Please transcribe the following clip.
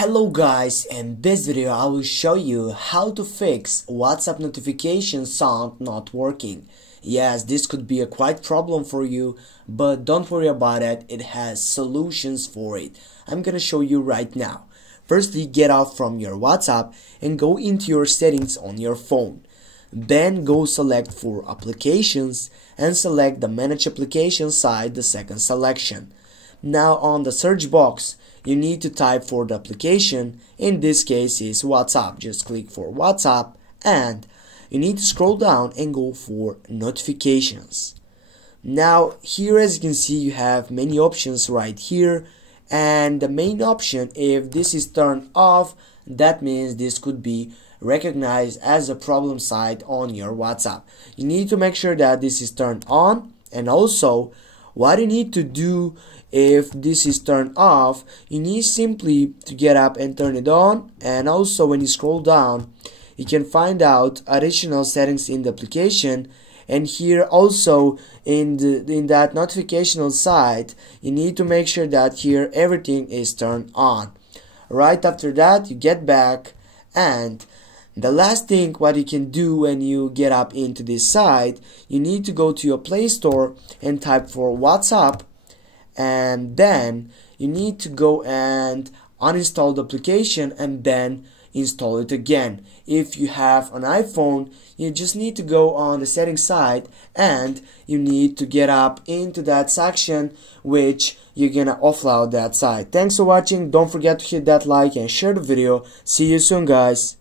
Hello guys, in this video I will show you how to fix WhatsApp notification sound not working. Yes, this could be a quite problem for you, but don't worry about it, it has solutions for it. I'm gonna show you right now. Firstly, get out from your WhatsApp and go into your settings on your phone. Then go select for applications and select the manage application side, the second selection. Now on the search box, you need to type for the application. In this case is WhatsApp. Just click for WhatsApp and you need to scroll down and go for notifications. Now here, as you can see, you have many options right here, and the main option, if this is turned off, that means this could be recognized as a problem site on your WhatsApp. You need to make sure that this is turned on, and also what you need to do if this is turned off, you need simply to get up and turn it on. And also when you scroll down, you can find out additional settings in the application, and here also in that notificational side, you need to make sure that here everything is turned on. Right after that, you get back, and the last thing what you can do when you get up into this site, you need to go to your Play Store and type for WhatsApp, and then you need to go and uninstall the application and then install it again. If you have an iPhone, you just need to go on the settings side and you need to get up into that section which you're gonna offload that site. Thanks for watching. Don't forget to hit that like and share the video. See you soon, guys.